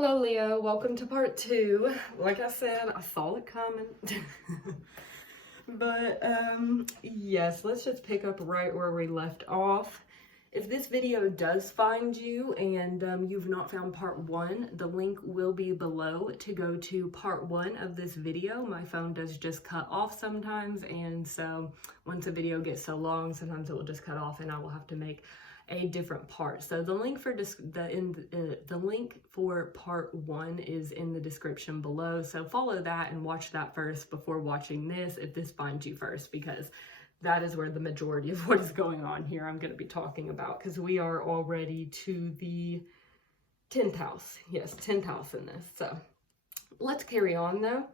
Hello Leo, welcome to part 2. Like I said, I saw it coming. But yes, let's just pick up right where we left off. If this video does find you and you've not found part 1, the link will be below to go to part 1 of this video. My phone does just cut off sometimes, and so once a video gets so long, sometimes it will just cut off and I will have to make a different part. So the link for the link for part 1 is in the description below. So follow that and watch that first before watching this, if this finds you first, because that is where the majority of what is going on here I'm going to be talking about, because we are already to the 10th house. Yes, 10th house in this. So let's carry on though.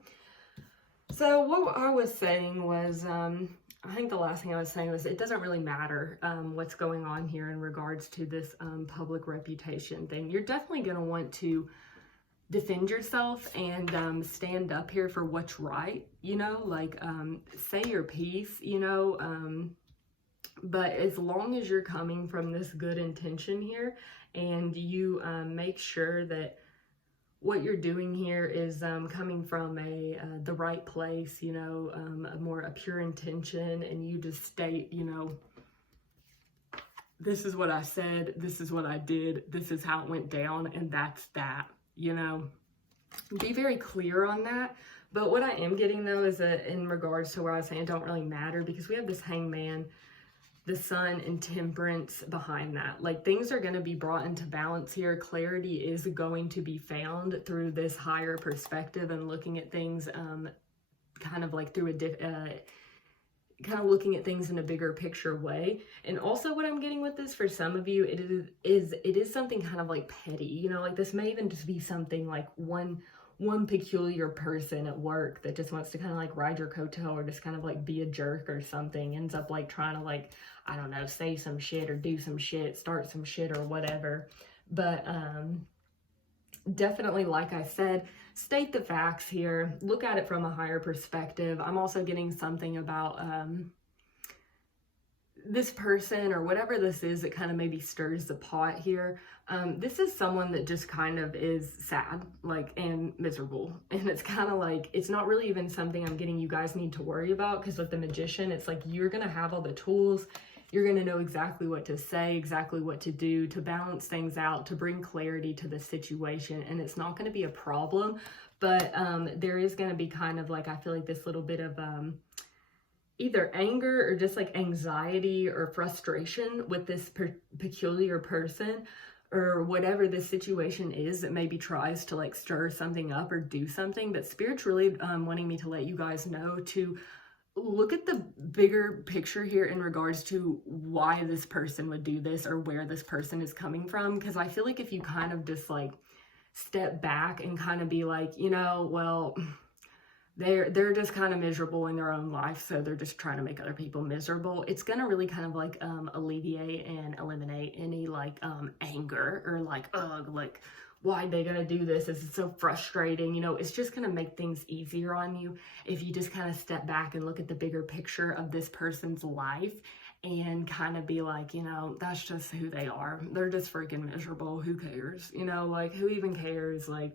So what I was saying was, I think the last thing I was saying was it doesn't really matter what's going on here in regards to this public reputation thing. You're definitely going to want to defend yourself and stand up here for what's right, you know, like say your piece, you know, but as long as you're coming from this good intention here and you make sure that what you're doing here is coming from the right place, you know, a pure intention, and you just state, you know, this is what I said, this is what I did, this is how it went down, and that's that, you know. Be very clear on that. But what I am getting though is that in regards to where I was saying it don't really matter, because we have this Hangman, the Sun, and Temperance behind that. Like, things are going to be brought into balance here. Clarity is going to be found through this higher perspective and looking at things kind of like through kind of looking at things in a bigger picture way. And also what I'm getting with this, for some of you, it is something kind of like petty, you know, like this may even just be something like one peculiar person at work that just wants to kind of like ride your coattail or just kind of like be a jerk or something, ends up like trying to, like, I don't know, say some shit or do some shit, start some shit or whatever. But definitely, like I said, state the facts here, look at it from a higher perspective. I'm also getting something about this person or whatever this is that kind of maybe stirs the pot here. This is someone that just kind of is sad, like, and miserable. And it's kind of like, it's not really even something I'm getting you guys need to worry about, because with the Magician, it's like you're going to have all the tools. You're going to know exactly what to say, exactly what to do to balance things out, to bring clarity to the situation. And it's not going to be a problem, but there is going to be kind of like, I feel like this little bit of either anger or just like anxiety or frustration with this peculiar person or whatever this situation is that maybe tries to like stir something up or do something. But Spirit's really wanting me to let you guys know to look at the bigger picture here in regards to why this person would do this or where this person is coming from. Because I feel like if you kind of just like step back and kind of be like, you know, well, they're just kind of miserable in their own life, so they're just trying to make other people miserable, it's gonna really kind of like alleviate and eliminate any like anger or like, ugh, like, why they gonna do this? This is so frustrating. You know, it's just gonna make things easier on you if you just kind of step back and look at the bigger picture of this person's life and kind of be like, you know, that's just who they are. They're just freaking miserable. Who cares? You know, like, who even cares? Like,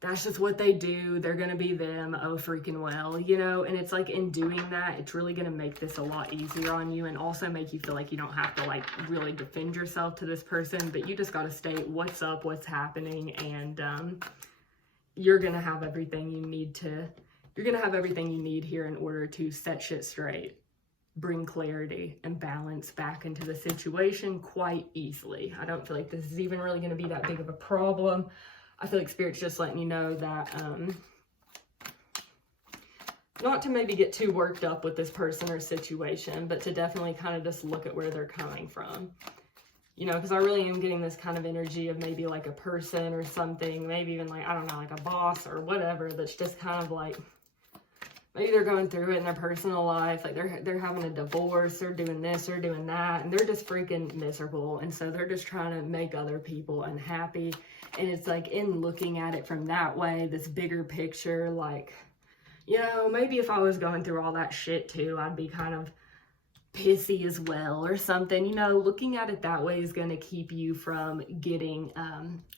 that's just what they do. They're gonna be them. Oh, freaking well, you know. And it's like, in doing that, it's really gonna make this a lot easier on you, and also make you feel like you don't have to like really defend yourself to this person, but you just gotta state what's up, what's happening, and you're gonna have everything you need here in order to set shit straight, bring clarity and balance back into the situation quite easily. I don't feel like this is even really gonna be that big of a problem. I feel like Spirit's just letting you know that, not to maybe get too worked up with this person or situation, but to definitely kind of just look at where they're coming from. You know, because I really am getting this kind of energy of maybe like a person or something, maybe even like, I don't know, like a boss or whatever, that's just kind of like, maybe they're going through it in their personal life, like they're having a divorce, they're doing this, they're doing that, and they're just freaking miserable, and so they're just trying to make other people unhappy. And it's like, in looking at it from that way, this bigger picture, like, you know, maybe if I was going through all that shit too, I'd be kind of pissy as well or something. You know, looking at it that way is going to keep you from getting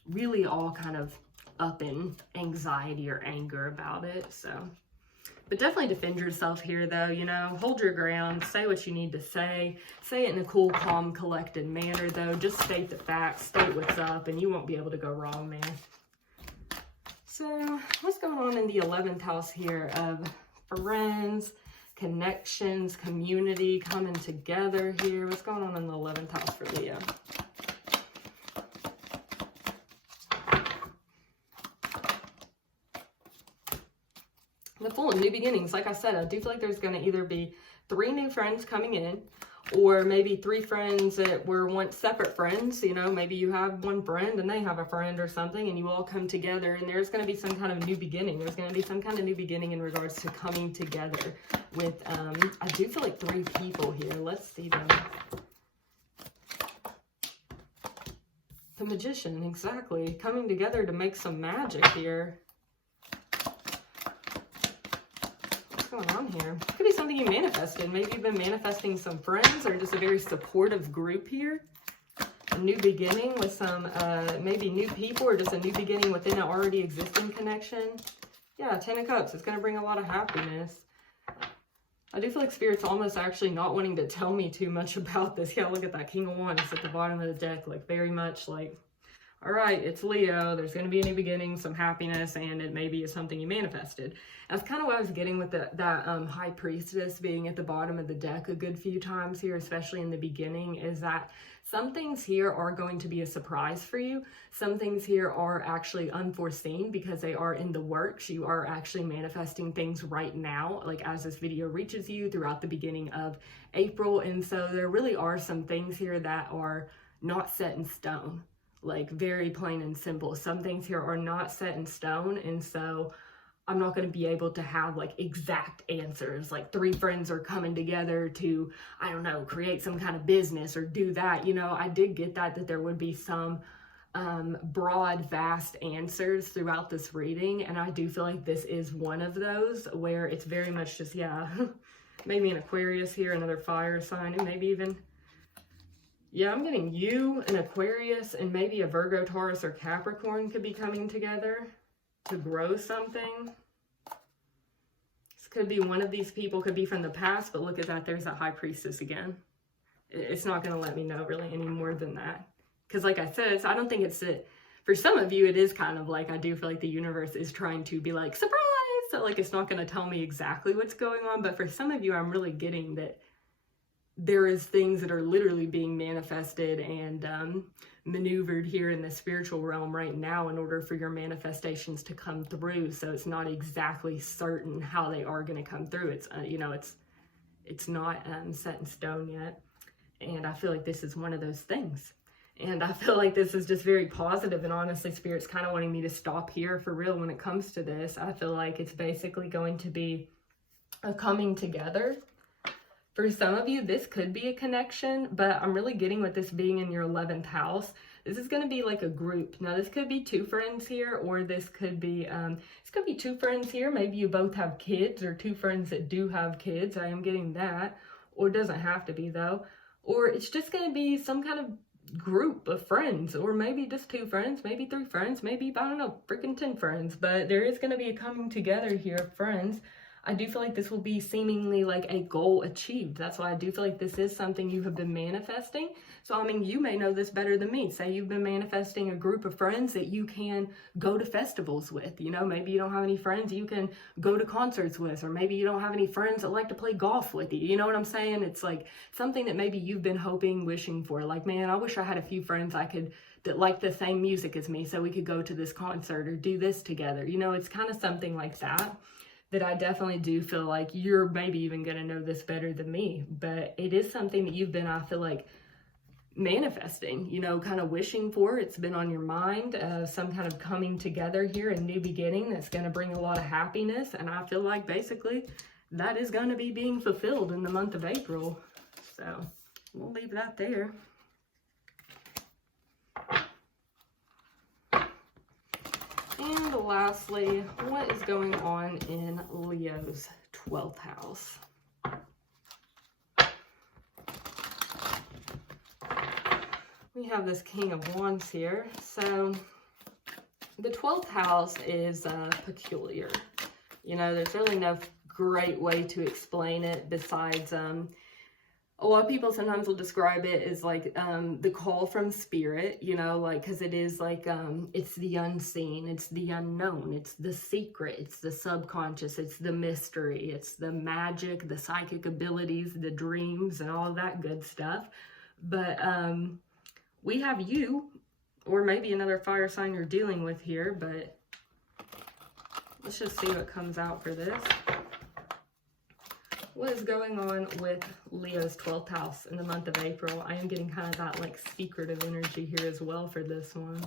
really all kind of up in anxiety or anger about it. So, but definitely defend yourself here though, you know, hold your ground, say what you need to say it in a cool, calm, collected manner though. Just state the facts, state what's up, and you won't be able to go wrong, man. So what's going on in the 11th house here of friends, connections, community coming together here? What's going on in the 11th house for Leo? The Fool of new beginnings. Like I said, I do feel like there's going to either be 3 new friends coming in, or maybe 3 friends that were once separate friends. You know, maybe you have one friend and they have a friend or something, and you all come together, and there's going to be some kind of new beginning. There's going to be some kind of new beginning in regards to coming together with, I do feel like 3 people here. Let's see them. The Magician, exactly. Coming together to make some magic here. What's going on here? Could be something you manifested. Maybe you've been manifesting some friends or just a very supportive group here. A new beginning with some maybe new people, or just a new beginning within an already existing connection. Yeah, 10 of Cups. It's going to bring a lot of happiness. I do feel like Spirit's almost actually not wanting to tell me too much about this. Yeah, look at that King of Wands at the bottom of the deck. Like, very much like, all right, it's Leo. There's going to be a new beginning, some happiness, and it maybe is something you manifested. That's kind of what I was getting with that High Priestess being at the bottom of the deck a good few times here, especially in the beginning, is that some things here are going to be a surprise for you. Some things here are actually unforeseen because they are in the works. You are actually manifesting things right now, like as this video reaches you throughout the beginning of April. And so there really are some things here that are not set in stone. Like, very plain and simple. Some things here are not set in stone, and so I'm not going to be able to have like exact answers. Like 3 friends are coming together to, I don't know, create some kind of business or do that. You know, I did get that there would be some broad, vast answers throughout this reading, and I do feel like this is one of those where it's very much just, yeah, maybe an Aquarius here, another fire sign, and maybe even, yeah, I'm getting you, an Aquarius, and maybe a Virgo, Taurus, or Capricorn could be coming together to grow something. This could be one of these people, could be from the past, but look at that, there's that High Priestess again. It's not going to let me know really any more than that. Because like I said, I don't think it's it. For some of you, it is kind of like, I do feel like the universe is trying to be like, surprise! So like, it's not going to tell me exactly what's going on, but for some of you, I'm really getting that there is things that are literally being manifested and maneuvered here in the spiritual realm right now in order for your manifestations to come through. So it's not exactly certain how they are going to come through. It's you know, it's not set in stone yet. And I feel like this is one of those things. And I feel like this is just very positive, and honestly, Spirit's kind of wanting me to stop here for real when it comes to this. I feel like it's basically going to be a coming together. For some of you, this could be a connection, but I'm really getting with this being in your 11th house. This is going to be like a group. Now, this could be 2 friends here, or this could be 2 friends here. Maybe you both have kids, or 2 friends that do have kids. I am getting that. Or it doesn't have to be, though. Or it's just going to be some kind of group of friends, or maybe just 2 friends, maybe 3 friends, maybe, I don't know, freaking 10 friends. But there is going to be a coming together here of friends. I do feel like this will be seemingly like a goal achieved. That's why I do feel like this is something you have been manifesting. So, I mean, you may know this better than me. Say you've been manifesting a group of friends that you can go to festivals with. You know, maybe you don't have any friends you can go to concerts with, or maybe you don't have any friends that like to play golf with you. You know what I'm saying? It's like something that maybe you've been hoping, wishing for. Like, man, I wish I had a few friends that like the same music as me so we could go to this concert or do this together. You know, it's kind of something like that. That I definitely do feel like you're maybe even going to know this better than me, but it is something that you've been, I feel like, manifesting, you know, kind of wishing for. It's been on your mind, some kind of coming together here, a new beginning that's going to bring a lot of happiness, and I feel like basically that is going to be being fulfilled in the month of April. So we'll leave that there. And lastly, what is going on in Leo's 12th house? We have this King of Wands here. So the 12th house is peculiar. You know, there's really no great way to explain it besides a lot of people sometimes will describe it as like the call from spirit, you know, like, because it is like it's the unseen, it's the unknown, it's the secret, it's the subconscious, it's the mystery, it's the magic, the psychic abilities, the dreams, and all that good stuff. But we have you, or maybe another fire sign you're dealing with here, but let's just see what comes out for this. What is going on with Leo's 12th house in the month of April? I am getting kind of that like secretive energy here as well for this one.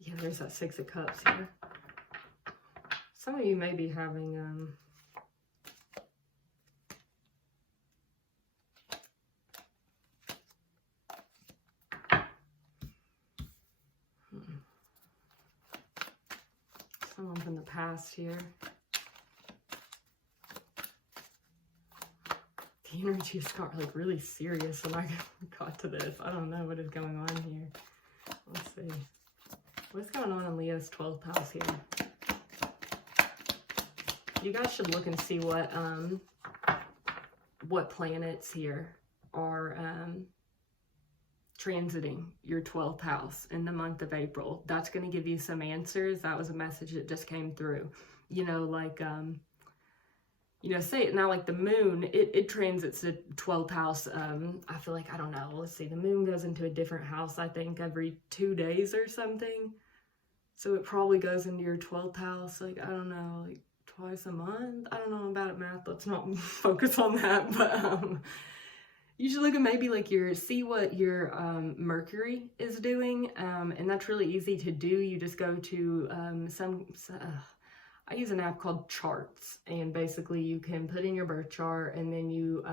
Yeah, there's that 6 of Cups here. Some of you may be having someone from the past here. The energy just got like really serious when I got to this. I don't know what is going on here. Let's see. What's going on in Leo's 12th house here? You guys should look and see what planets here are transiting your 12th house in the month of April. That's going to give you some answers. That was a message that just came through. You know, like, you know, say it now, like the moon, it transits the 12th house. I feel like, I don't know, let's see, the moon goes into a different house, I think, every 2 days or something. So it probably goes into your 12th house, like, I don't know, like twice a month. I don't know, I'm bad at math. Let's not focus on that. But, you should look at maybe like see what your Mercury is doing, and that's really easy to do. You just go to I use an app called Charts, and basically you can put in your birth chart, and then you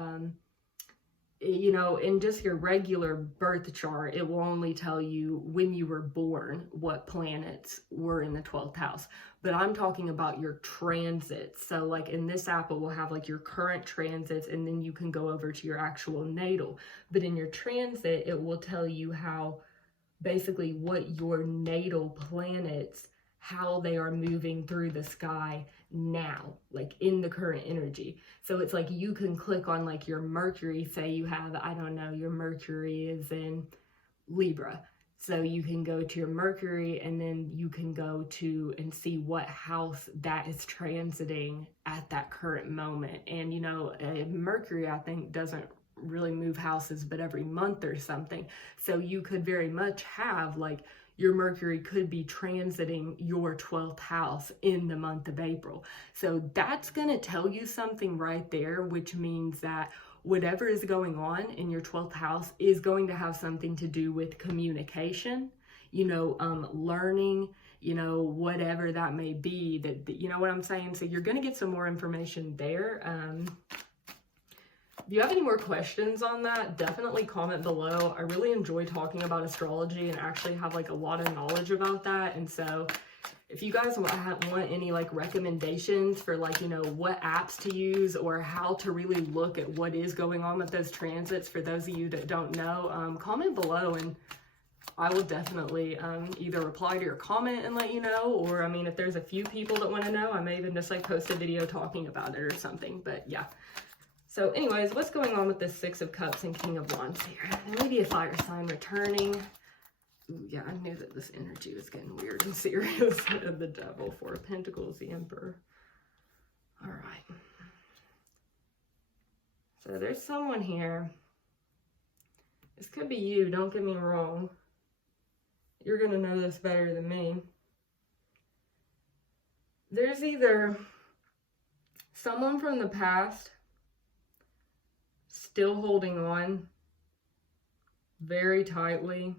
know, in just your regular birth chart, it will only tell you when you were born, what planets were in the 12th house. But I'm talking about your transits. So like in this app, it will have like your current transits, and then you can go over to your actual natal. But in your transit, it will tell you how, basically what your natal planets, how they are moving through the sky now, like in the current energy. So it's like you can click on like your Mercury, say you have, I don't know, your Mercury is in Libra. So you can go to your Mercury, and then you can go to and see what house that is transiting at that current moment. And you know, Mercury, I think, doesn't really move houses but every month or something. So you could very much have like your Mercury could be transiting your 12th house in the month of April. So that's going to tell you something right there, which means that whatever is going on in your 12th house is going to have something to do with communication, you know, learning, you know, whatever that may be, that you know what I'm saying? So you're going to get some more information there. If you have any more questions on that, definitely comment below. I really enjoy talking about astrology and actually have like a lot of knowledge about that. And so if you guys want any like recommendations for like, you know, what apps to use or how to really look at what is going on with those transits, for those of you that don't know, comment below, and I will definitely either reply to your comment and let you know, or I mean, if there's a few people that want to know, I may even just like post a video talking about it or something. But yeah. So anyways, what's going on with this 6 of Cups and King of Wands here? There may be a fire sign returning. Ooh, yeah, I knew that this energy was getting weird and serious. The Devil, 4 of Pentacles, the Emperor. All right. So there's someone here. This could be you, don't get me wrong. You're going to know this better than me. There's either someone from the past still holding on very tightly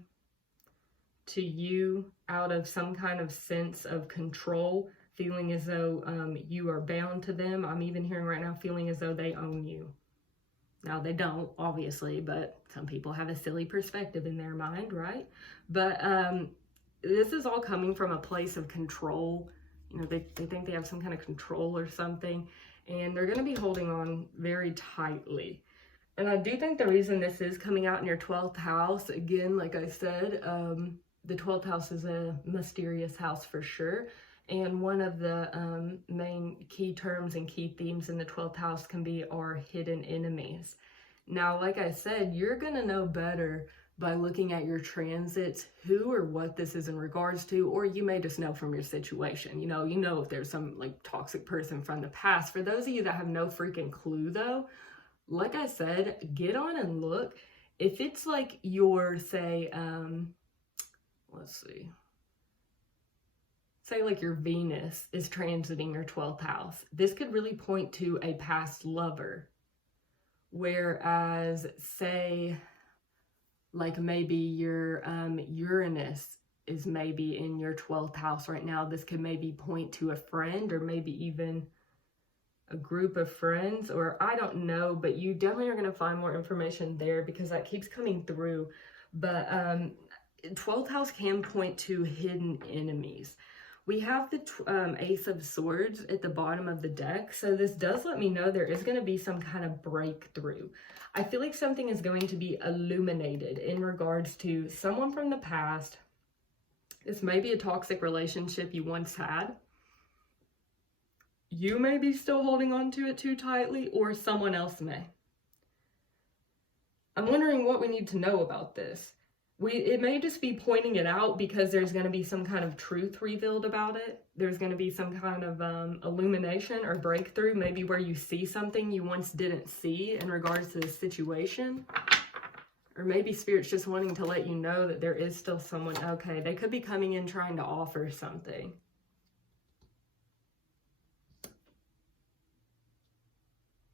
to you out of some kind of sense of control, feeling as though you are bound to them. I'm even hearing right now feeling as though they own you. Now, they don't, obviously, but some people have a silly perspective in their mind, right? But this is all coming from a place of control. You know, they think they have some kind of control or something, and they're going to be holding on very tightly. And I do think the reason this is coming out in your 12th house, again, like I said, the 12th house is a mysterious house for sure. And one of the main key terms and key themes in the 12th house can be our hidden enemies. Now, like I said, you're going to know better by looking at your transits who or what this is in regards to, or you may just know from your situation. You know if there's some like toxic person from the past. For those of you that have no freaking clue though, like I said, get on and look. If it's like your, say, let's see, say like your Venus is transiting your 12th house, this could really point to a past lover. Whereas, say, like maybe your Uranus is maybe in your 12th house right now, this could maybe point to a friend, or maybe even a group of friends, or I don't know, but you definitely are going to find more information there because that keeps coming through. But 12th house can point to hidden enemies. We have the Ace of Swords at the bottom of the deck, so this does let me know there is going to be some kind of breakthrough. I feel like something is going to be illuminated in regards to someone from the past. This may be a toxic relationship you once had. You may be still holding on to it too tightly, or someone else may. I'm wondering what we need to know about this. It may just be pointing it out because there's going to be some kind of truth revealed about it. There's going to be some kind of illumination or breakthrough, maybe where you see something you once didn't see in regards to the situation. Or maybe Spirit's just wanting to let you know that there is still someone. Okay, they could be coming in trying to offer something.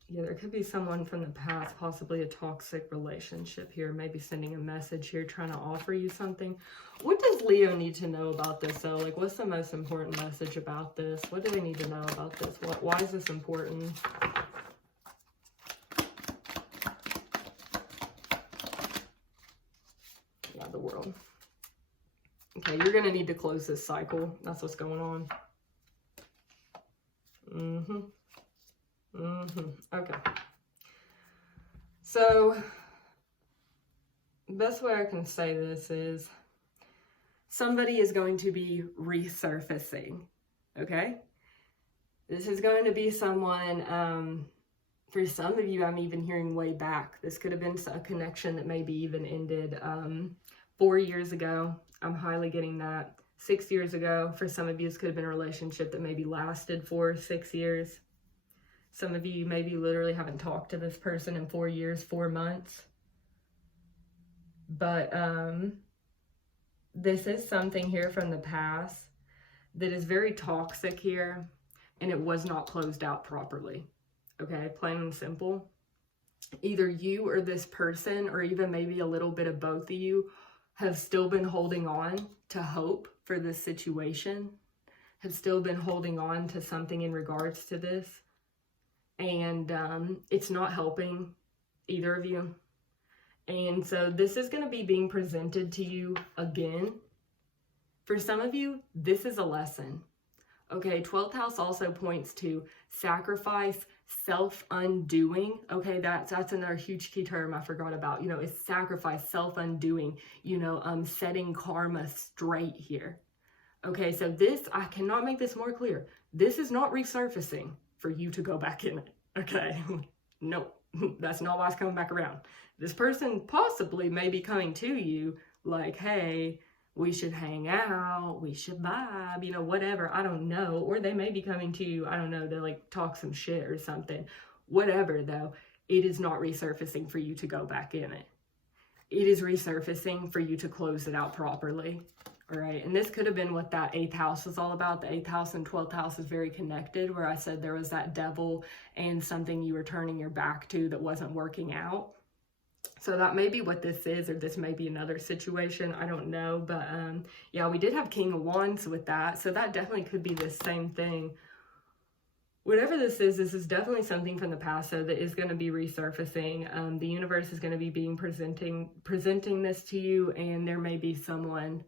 Yeah, there could be someone from the past, possibly a toxic relationship here, maybe sending a message here, trying to offer you something. What does Leo need to know about this, though? Like, what's the most important message about this? What do they need to know about this? Why is this important? Yeah, the World. Okay, you're going to need to close this cycle. That's what's going on. Okay. So, the best way I can say this is somebody is going to be resurfacing, okay? This is going to be someone, for some of you, I'm even hearing way back. This could have been a connection that maybe even ended 4 years ago. I'm highly getting that. 6 years ago. For some of you, this could have been a relationship that maybe lasted 4 or 6 years. Some of you maybe literally haven't talked to this person in 4 years, 4 months. But this is something here from the past that is very toxic here, and it was not closed out properly. Okay, plain and simple. Either you or this person, or even maybe a little bit of both of you, have still been holding on to hope for this situation, have still been holding on to something in regards to this. And it's not helping either of you. And so this is going to be being presented to you again. For some of you, this is a lesson. Okay, 12th house also points to sacrifice, self-undoing. Okay, that's another huge key term I forgot about. Is sacrifice, self-undoing, setting karma straight here. Okay, so this, I cannot make this more clear. This is not resurfacing for you to go back in it, okay? No, that's not why it's coming back around. This person possibly may be coming to you like, hey, we should hang out, we should vibe, whatever, I don't know. Or they may be coming to you, I don't know, to like talk some shit or something. Whatever, though, it is not resurfacing for you to go back in it. It is resurfacing for you to close it out properly. All right, and this could have been what that 8th house was all about. The 8th house and 12th house is very connected, where I said there was that devil and something you were turning your back to that wasn't working out. So that may be what this is, or this may be another situation. I don't know, but yeah, we did have King of Wands with that, so that definitely could be the same thing. Whatever this is definitely something from the past, so that is going to be resurfacing. The universe is going to be presenting this to you, and there may be someone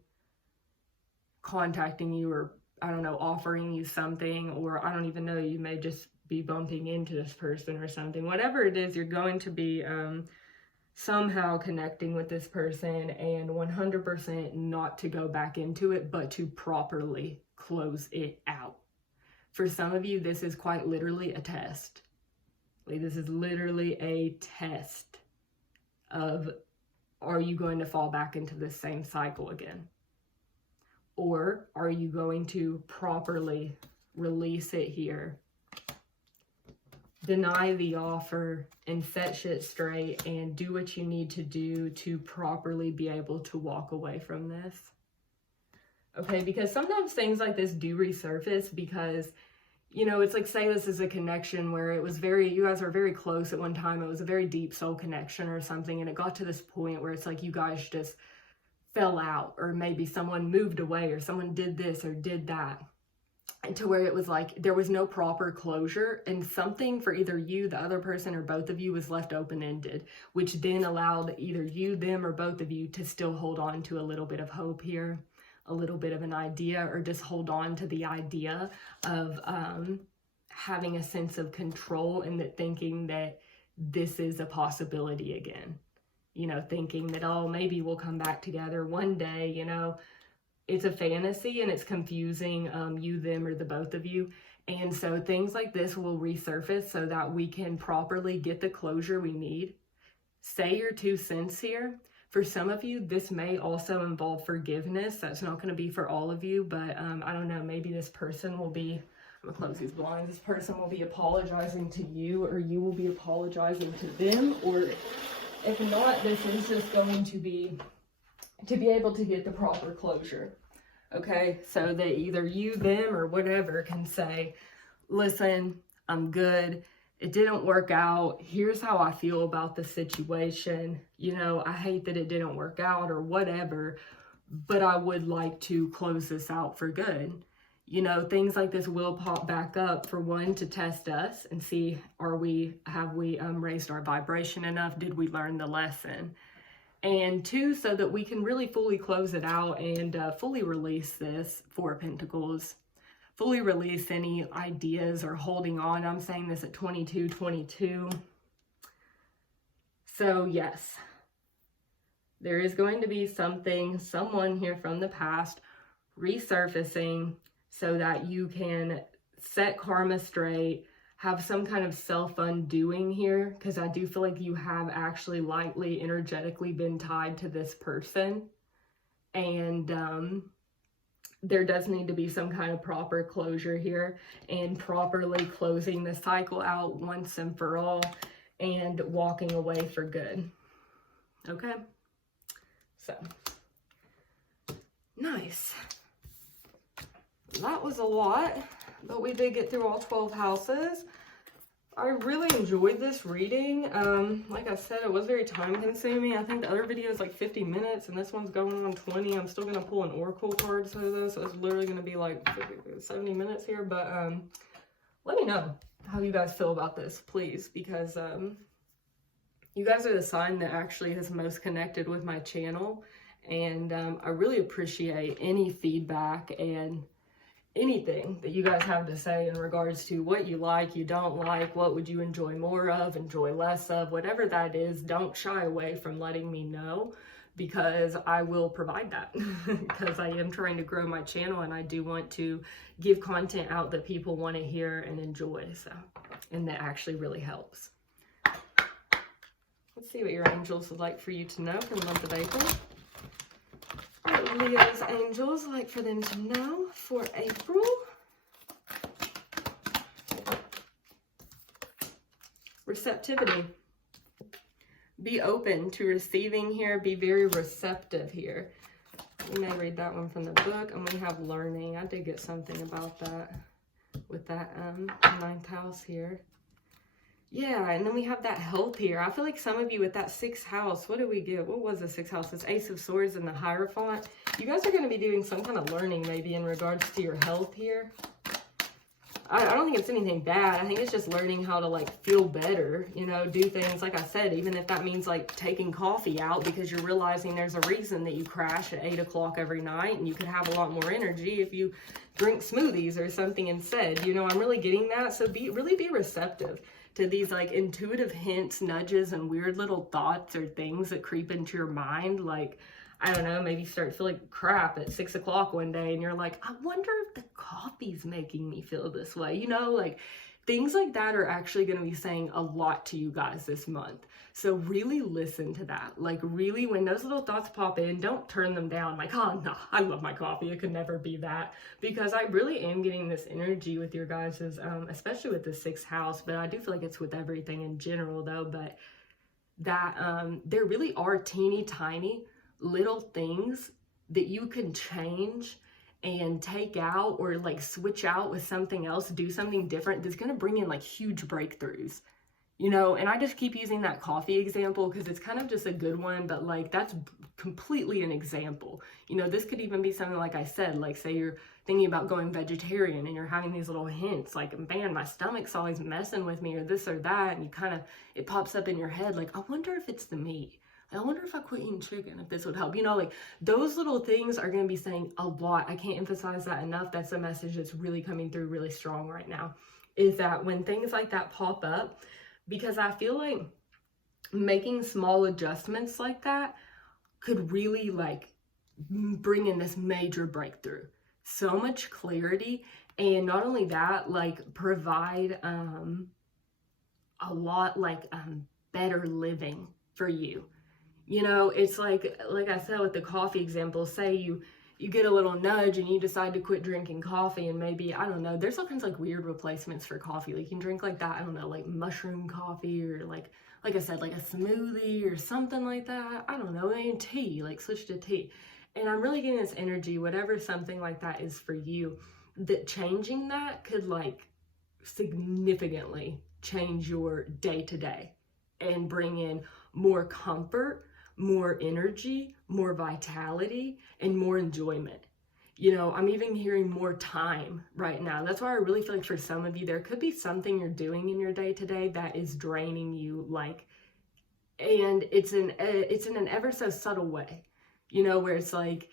contacting you, or I don't know, offering you something, or I don't even know, you may just be bumping into this person or something. Whatever it is, you're going to be somehow connecting with this person, and 100% not to go back into it, but to properly close it out. For some of you, this is quite literally a test. Like, this is literally a test of, are you going to fall back into this same cycle again? Or are you going to properly release it here, deny the offer, and set shit straight and do what you need to do to properly be able to walk away from this? Okay, because sometimes things like this do resurface because, you know, it's like, say this is a connection where it was you guys were very close at one time. It was a very deep soul connection or something. And it got to this point where it's like you guys just fell out, or maybe someone moved away, or someone did this or did that. And to where it was like there was no proper closure, and something for either you, the other person, or both of you was left open-ended, which then allowed either you, them, or both of you to still hold on to a little bit of hope here, a little bit of an idea, or just hold on to the idea of having a sense of control, and that thinking that this is a possibility again. You know, thinking that, oh, maybe we'll come back together one day, you know. It's a fantasy and it's confusing, you, them, or the both of you. And so things like this will resurface so that we can properly get the closure we need. Say your 2 cents here. For some of you, this may also involve forgiveness. That's not going to be for all of you, but I don't know, maybe this person will be, I'm going to close these blinds, this person will be apologizing to you, or you will be apologizing to them, or if not, this is just going to be able to get the proper closure. Okay, so that either you, them, or whatever can say, listen, I'm good. It didn't work out. Here's how I feel about the situation. You know, I hate that it didn't work out or whatever, but I would like to close this out for good. You know, things like this will pop back up, for one, to test us and see, have we raised our vibration enough? Did we learn the lesson? And 2, so that we can really fully close it out and fully release this 4 of Pentacles. Fully release any ideas or holding on. I'm saying this at 2222. So yes, there is going to be someone here from the past resurfacing so that you can set karma straight, have some kind of self-undoing here, because I do feel like you have actually lightly, energetically been tied to this person. And there does need to be some kind of proper closure here, and properly closing the cycle out once and for all, and walking away for good. Okay? So, nice. That was a lot, but we did get through all 12 houses. I really enjoyed this reading. Like I said, it was very time consuming. I think the other video is like 50 minutes and this one's going on 20. I'm still going to pull an oracle card though, so it's literally going to be like 70 minutes here. But let me know how you guys feel about this, please, because you guys are the sign that actually has most connected with my channel. And I really appreciate any feedback and anything that you guys have to say in regards to what you like, you don't like, what would you enjoy more of, enjoy less of, whatever that is. Don't shy away from letting me know, because I will provide that because I am trying to grow my channel and I do want to give content out that people want to hear and enjoy, so, and that actually really helps. Let's see what your angels would like for you to know for the month of April. What Leo's angels like for them to know for April? Receptivity. Be open to receiving here. Be very receptive here. You may read that one from the book. And we have learning. I did get something about that with that 9th house here. Yeah, and then we have that health here. I feel like some of you with that 6th house, what did we get? What was the 6th house? It's Ace of Swords and the Hierophant. You guys are going to be doing some kind of learning maybe in regards to your health here. I don't think it's anything bad. I think it's just learning how to like feel better, you know, do things, like I said, even if that means like taking coffee out because you're realizing there's a reason that you crash at 8 o'clock every night, and you could have a lot more energy if you drink smoothies or something instead. You know, I'm really getting that. So really be receptive to these like intuitive hints, nudges, and weird little thoughts or things that creep into your mind. Like, I don't know, maybe you start feeling crap at 6 o'clock one day and you're like, I wonder if the coffee's making me feel this way. You know, like things like that are actually going to be saying a lot to you guys this month. So really listen to that. Like really, when those little thoughts pop in, don't turn them down. Like, oh no, I love my coffee. It could never be that. Because I really am getting this energy with your guys's, especially with the 6th house, but I do feel like it's with everything in general though. But that there really are teeny tiny little things that you can change and take out or like switch out with something else, do something different that's going to bring in like huge breakthroughs, you know. And I just keep using that coffee example because it's kind of just a good one, but like that's completely an example. You know, this could even be something like I said, like say you're thinking about going vegetarian and you're having these little hints like, man, my stomach's always messing with me or this or that, and you kind of, it pops up in your head like, I wonder if it's the meat. I wonder if I quit eating chicken, if this would help. You know, like those little things are going to be saying a lot. I can't emphasize that enough. That's a message that's really coming through really strong right now, is that when things like that pop up, because I feel like making small adjustments like that could really like bring in this major breakthrough. So much clarity. And not only that, like provide a lot like better living for you. You know, it's like I said with the coffee example, say you get a little nudge and you decide to quit drinking coffee, and maybe, I don't know, there's all kinds of like weird replacements for coffee. Like you can drink like that, I don't know, like mushroom coffee, or like I said, like a smoothie or something like that. I don't know, and tea, like switch to tea. And I'm really getting this energy, whatever something like that is for you, that changing that could like significantly change your day to day and bring in more comfort, more energy, more vitality, and more enjoyment. You know, I'm even hearing more time right now. That's why I really feel like for some of you, there could be something you're doing in your day to day that is draining you, like, and it's in an ever so subtle way, you know, where it's like,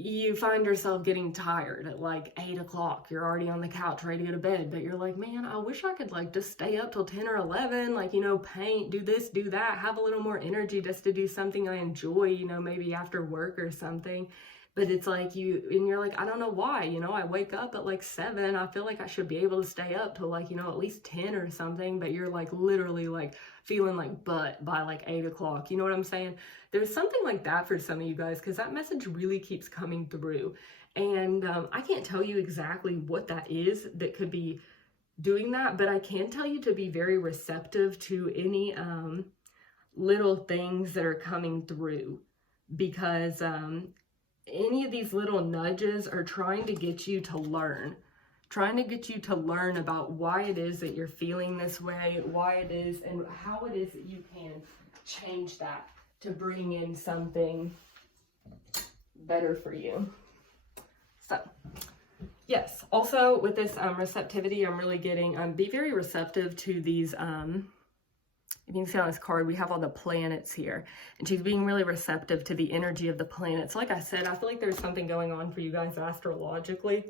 you find yourself getting tired at like 8 o'clock. You're already on the couch ready to go to bed, but you're like, man, I wish I could like just stay up till 10 or 11, like, you know, paint, do this, do that, have a little more energy just to do something I enjoy, you know, maybe after work or something. But it's like you're like, I don't know why, you know, I wake up at like 7. I feel like I should be able to stay up till like, you know, at least 10 or something, but you're like literally like feeling like butt by like 8 o'clock. You know what I'm saying? There's something like that for some of you guys, because that message really keeps coming through. And I can't tell you exactly what that is that could be doing that, but I can tell you to be very receptive to any little things that are coming through, because any of these little nudges are trying to get you to learn, about why it is that you're feeling this way, why it is, and how it is that you can change that to bring in something better for you. So, yes, also with this receptivity, I'm really getting, be very receptive to these, you can see on this card, we have all the planets here, and she's being really receptive to the energy of the planets. Like I said, I feel like there's something going on for you guys astrologically.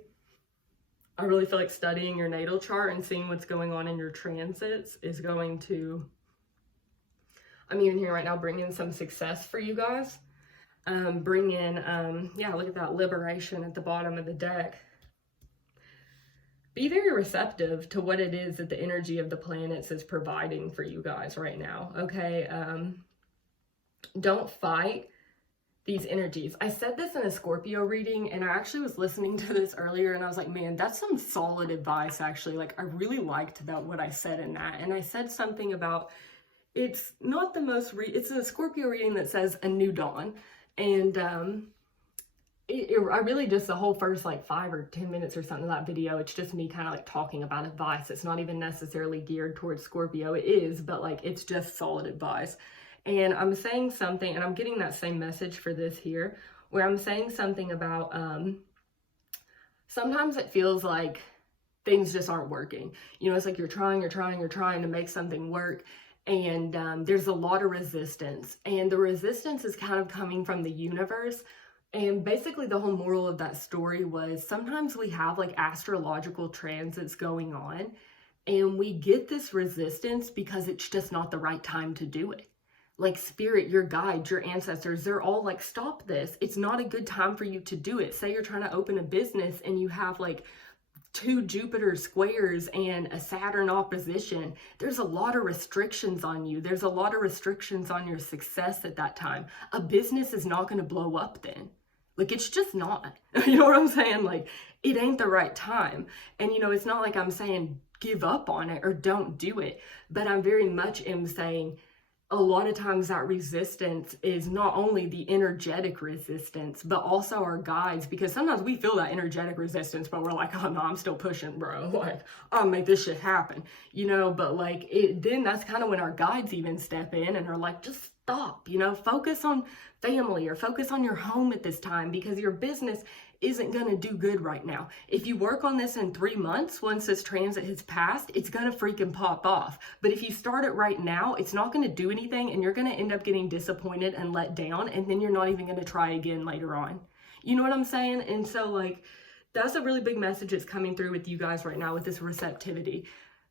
I really feel like studying your natal chart and seeing what's going on in your transits is going to, I'm even here right now, bring in some success for you guys. Bring in, yeah, look at that liberation at the bottom of the deck. Be very receptive to what it is that the energy of the planets is providing for you guys right now, okay? Don't fight these energies. I said this in a Scorpio reading, and I actually was listening to this earlier, and I was like, man, that's some solid advice, actually. Like, I really liked that, what I said in that. And I said something about, it's not the most, it's a Scorpio reading that says a new dawn. And I really just, the whole first like 5 or 10 minutes or something of that video, it's just me kind of like talking about advice. It's not even necessarily geared towards Scorpio. It is, but like, it's just solid advice. And I'm saying something, and I'm getting that same message for this here, where I'm saying something about, sometimes it feels like things just aren't working. You know, it's like you're trying to make something work, and there's a lot of resistance, and the resistance is kind of coming from the universe. And basically the whole moral of that story was sometimes we have like astrological transits going on, and we get this resistance because it's just not the right time to do it. Like spirit, your guides, your ancestors, they're all like, stop this. It's not a good time for you to do it. Say you're trying to open a business and you have like 2 Jupiter squares and a Saturn opposition. There's a lot of restrictions on you. There's a lot of restrictions on your success at that time. A business is not going to blow up then. Like, it's just not. You know what I'm saying? Like, it ain't the right time. And, you know, it's not like I'm saying give up on it or don't do it, but I'm very much am saying a lot of times that resistance is not only the energetic resistance, but also our guides, because sometimes we feel that energetic resistance, but we're like, oh no, I'm still pushing, bro. Like, I'll make this shit happen, you know, but like then that's kind of when our guides even step in and are like, just stop, you know, focus on family or focus on your home at this time, because your business isn't going to do good right now. If you work on this in 3 months, once this transit has passed, it's going to freaking pop off. But if you start it right now, it's not going to do anything, and you're going to end up getting disappointed and let down, and then you're not even going to try again later on. You know what I'm saying? And so like, that's a really big message that's coming through with you guys right now with this receptivity.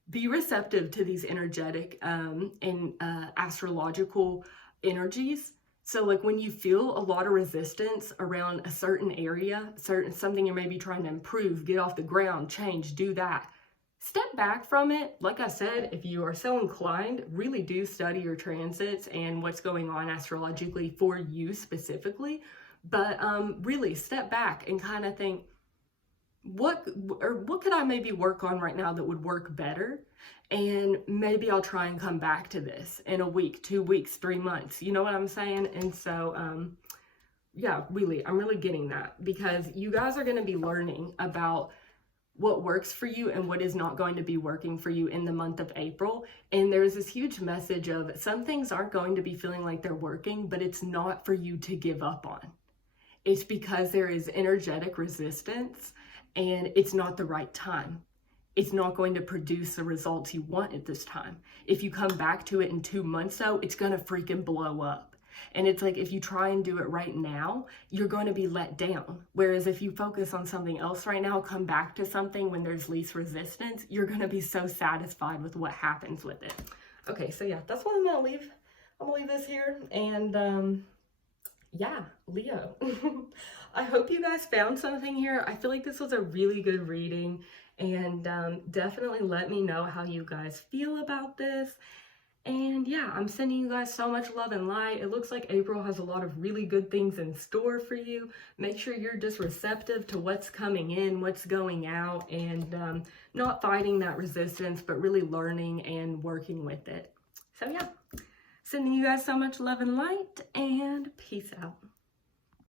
Be receptive to these energetic and astrological energies. So like when you feel a lot of resistance around a certain area, something you're maybe trying to improve, get off the ground, change, do that. Step back from it. Like I said, if you are so inclined, really do study your transits and what's going on astrologically for you specifically. But really step back and kind of think, what could I maybe work on right now that would work better? And maybe I'll try and come back to this in a week, 2 weeks, 3 months. You know what I'm saying? And so, yeah, really, I'm really getting that, because you guys are going to be learning about what works for you and what is not going to be working for you in the month of April. And there's this huge message of some things aren't going to be feeling like they're working, but it's not for you to give up on. It's because there is energetic resistance and it's not the right time. It's not going to produce the results you want at this time. If you come back to it in 2 months though, it's gonna freaking blow up. And it's like, if you try and do it right now, you're going to be let down. Whereas if you focus on something else right now, come back to something when there's least resistance, you're going to be so satisfied with what happens with it. Okay, so yeah, that's what I'm going to leave. I'm going to leave this here. And yeah, Leo. I hope you guys found something here. I feel like this was a really good reading. And definitely let me know how you guys feel about this. And yeah, I'm sending you guys so much love and light. It looks like April has a lot of really good things in store for you. Make sure you're just receptive to what's coming in, what's going out, and not fighting that resistance, but really learning and working with it. So yeah, sending you guys so much love and light, and peace out.